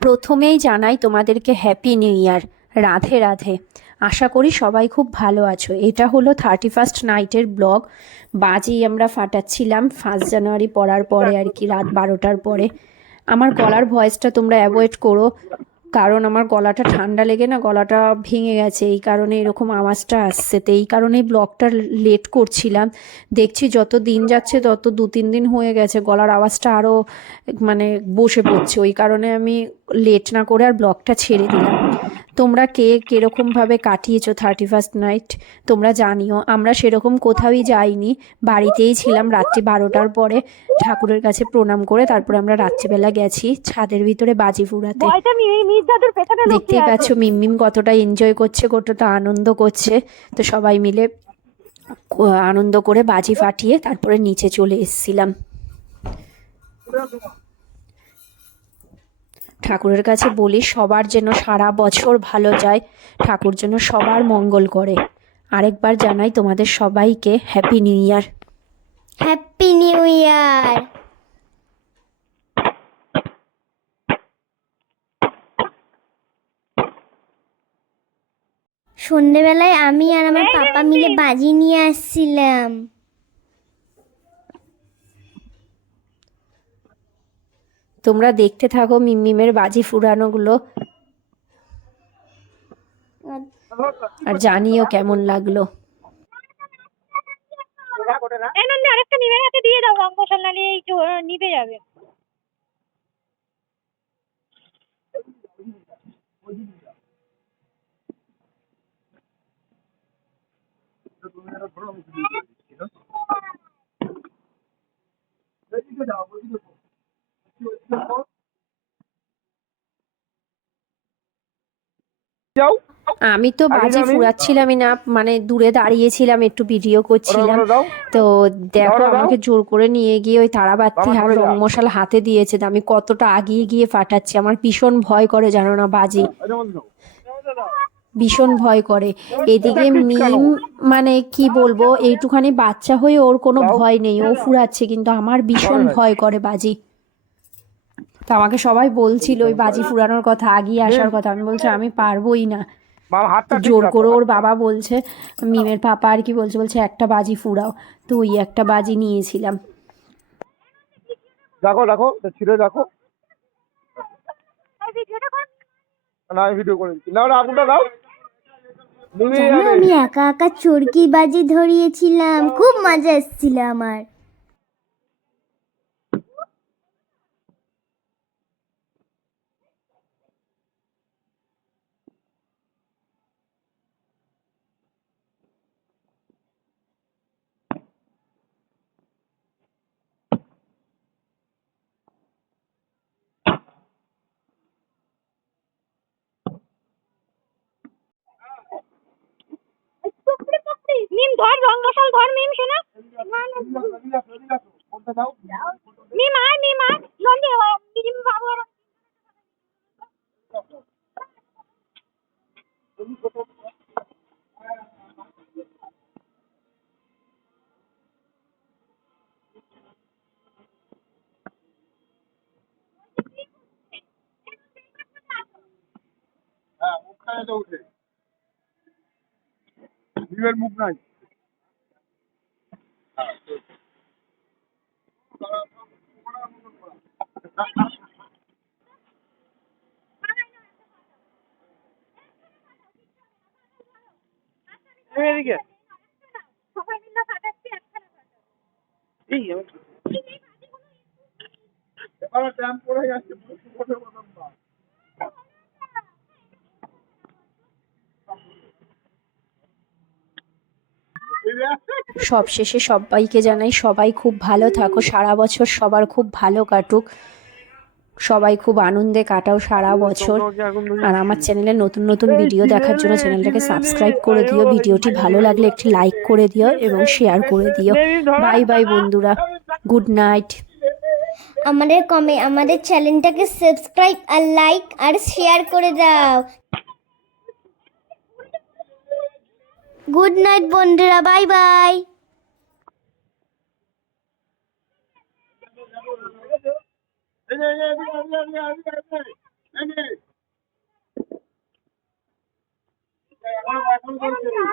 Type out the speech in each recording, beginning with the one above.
প্রথমেই জানাই তোমাদেরকে happy new year. Radhe Radhe. আশা করি সবাই খুব ভালো আছো। এটা হলো 31st নাইটের ব্লগ। বাজি আমরা ফাটাচ্ছিলাম 1 জানুয়ারি পড়ার পরে আর কি, রাত 12টার পরে। আমার গলার ভয়েসটা তোমরা অ্যাভয়েড করো, কারণ আমার গলাটা ঠান্ডা লেগে না গলাটা ভেঙে গেছে, এই কারণে এরকম আওয়াজটা আসছে। তো এই কারণেই ব্লগটা লেট করছিলাম। দেখছি যত দিন যাচ্ছে তত 2-3 দিন হয়ে গেছে গলার আওয়াজটা আরও মানে বসে পড়ছে, ওই কারণে আমি লেট না করে আর ব্লগটা ছেড়ে দিলাম। তোমরা কে কীরকমভাবে কাটিয়েছো 31st নাইট তোমরা জানিও। আমরা সেরকম কোথাওই যাইনি, বাড়িতেই ছিলাম রাত্রি 12টার পরে। ঠাকুরের কাছে প্রণাম করে তারপরে আমরা রাত্রিবেলা গেছি ছাদের ভিতরে বাজি ফুরাতে। দেখতেই পাচ্ছ মিমমিম কতটা এনজয় করছে, কতটা আনন্দ করছে। তো সবাই মিলে আনন্দ করে বাজি ফাটিয়ে তারপরে নিচে চলে এসেছিলাম। ঠাকুরের কাছে বলি সবার যেন সারা বছর ভালো যায়, ঠাকুর যেন সবার মঙ্গল করে। আরেকবার জানাই তোমাদের সবাইকে হ্যাপি নিউ ইয়ার। হ্যাপি নিউ ইয়ার। সন্ধ্যেবেলায় আমি আর আমার পাপা মিলে বাজি নিয়ে আসছিলাম। তোমরা দেখতে থাকো মিমমিমের বাজি ফুরানোগুলো, আর জানিও কেমন লাগলো। আরেকটা নিভে গেছে, দিয়ে দাও। রং মশলা নিয়ে নিভে যাবে। আমি তো বাজি ফুরাচ্ছিলামই না, মানে দূরে দাঁড়িয়েছিলাম, একটু ভিডিও করছিলাম। তো দেখো আমাকে জোর করে নিয়ে গিয়ে ওই তারাবাতি আর রং মশলা হাতে দিয়েছে। তো আমি কতটা আগিয়ে গিয়ে ফাটাচ্ছি, আমার ভীষণ ভয় করে জানো না বাজি, ভীষণ ভয় করে। এদিকে মিম মানে কি বলবো, এইটুখানি বাচ্চা হয়ে ওর কোনো ভয় নেই, ও ফুরাচ্ছে, কিন্তু আমার ভীষণ ভয় করে বাজি। তো আমাকে সবাই বলছিল ওই বাজি ফুরানোর কথা, আগিয়ে আসার কথা। আমি বলছি আমি পারবোই না। তো জোর করে ওর বাবা বলছে, মিমের পাপা আর কি বলছে, বলছে একটা বাজি ফুরাও। তো ওই একটা বাজি নিয়েছিলাম। দেখো দেখো ছিঁড়ে দেখো না, আমি ভিডিও করে দিচ্ছি। না আগুনটা দাও। জানো আমি একা একা চরকি বাজি ধরিয়েছিলাম, খুব মজা এসেছিল আমার। মিম ধর, রং মশাল ধর মিম, শোনা। মিম আয়, মিম আয়, জলদি মিম বাবু। হ্যাঁ মুখখানে তো উঠে ভিড়ের মুখ নাই। এদিকে সবাই মিলে ফাটাচ্ছি একসাথে। এই আমার ট্যাম্প পড়ে যাচ্ছে। সবশেষে সবাইকে জানাই সবাই খুব ভালো থাকো, সারা বছর সবার খুব ভালো কাটুক, সবাই খুব আনন্দে কাটাও সারা বছর। আর আমার চ্যানেলে নতুন নতুন ভিডিও দেখার জন্য চ্যানেলটাকে সাবস্ক্রাইব করে দিও, ভিডিওটি ভালো লাগলে একটি লাইক করে দিও এবং শেয়ার করে দিও। বাই বাই বন্ধুরা, গুড নাইট। আমাদের চ্যানেলটাকে সাবস্ক্রাইব আর লাইক আর শেয়ার করে দাও। গুড নাইট বন্ধুরা, বাই বাই। এই আর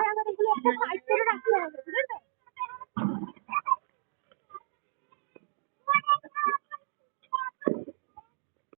আমার এগুলো একটা সাইড করে